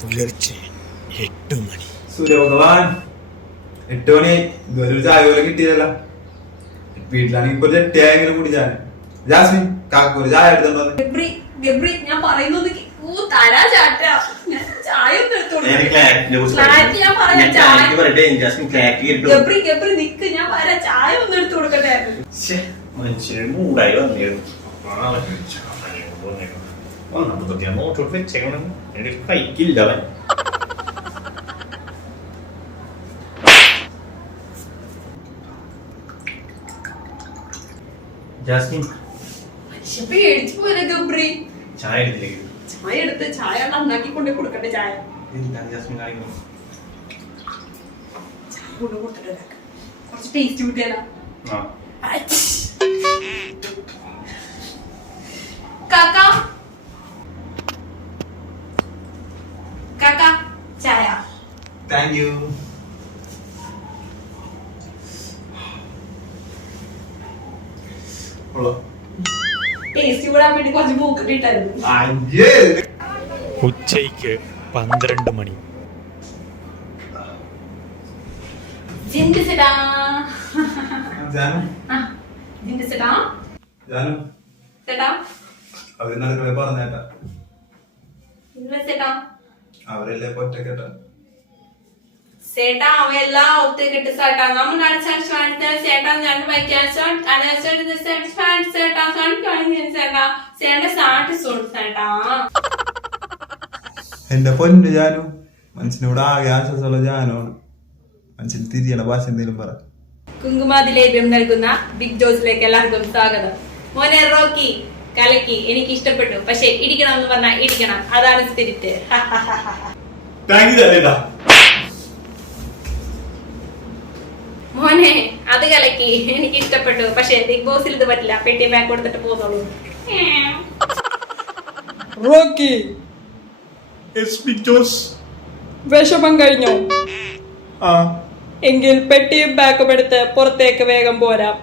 പുലർച്ചെ 8 മണി. സൂര്യഭഗവാൻ 8 മണി ഇതുവരെ ഒരു ചായ പോലെ കിട്ടിയതല്ല. വീട്ടിലാണെങ്കിൽ ഇപ്പൊ ചെട്ടിയായെങ്കിലും കൂടി ചായ. ജാസ്മിൻ കാക്കു ഒരു ചായ എടുത്തോണ്ട് വന്ന്. ഞാൻ പറയുന്നത് ചായ ഒന്ന് എടുത്തു കൊടുക്കട്ടെ. കഴിക്കില്ലവൻ. ജാസ്മിൻ പേടിച്ചു പോലെ ഗബ്രി ചായ എടുത്തില്ലേ? ചായ എടുത്ത് ചായ നന്നാക്കി കൊണ്ട് കൊടുക്കട്ടെ. ചായ ജാസ്മിൻ കാണിക്കുന്നു. ചായ കൊണ്ട് കൊടുത്തിട്ട് കുറച്ച് ടേസ്റ്റ് കിട്ടിയാലോ? കാക്ക കാക്ക ചായ. Thank you. ടേസ്റ്റ് കൂടാൻ വേണ്ടി കുറച്ച് മൂക്കിട്ട് ഇട്ടായിരുന്നു. ഉച്ചയ്ക്ക് 12 മണി. ജിൻഡ്സെടാ ജാനു ജിൻഡ്സെടാ ജാനു സെടാ അവര് നടക്കണേ പറഞ്ഞേട്ടാ. ജിൻഡ്സെടാ അവരല്ലേ ഒറ്റക്കെട്ടാ. ചേട്ടാ അവയെല്ലാം ഒത്തുകിട്ട് ചേട്ടാ നമ്മൾ ചേട്ടാ ഞാൻ വയ്ക്കാൻ എന്റെ പൊന്നു ജാനു, മനസ്സിനോട് ആകെ ആശ്വാസമുള്ള ജാനുവാണ്. മനസ്സിൽ തിരിയണ ഭാഷ എന്തെങ്കിലും പറ. കുങ്കുമാതിലേബ്യം നൽകുന്ന ബിഗ് ജോസിലേക്ക് എല്ലാവർക്കും സ്വാഗതം. മോനെ റോക്കി കലക്കി, എനിക്ക് ഇഷ്ടപ്പെട്ടു. പക്ഷെ ഇടിക്കണം എന്ന് പറഞ്ഞാൽ ഇടിക്കണം, അതാണ് സ്പിരിറ്റ്. മോനെ അത് കലക്കി, എനിക്ക് ഇഷ്ടപ്പെട്ടു. പക്ഷെ ബിഗ് ബോസിൽ ഇത് പറ്റില്ല, പെട്ടി ബാഗ് കൊടുത്തിട്ട് പോന്നോളൂ. റോക്കി വിഷമം കഴിഞ്ഞോ? എങ്കിൽ പെട്ടിയും ബാഗും എടുത്ത് പുറത്തേക്ക് വേഗം പോരാം.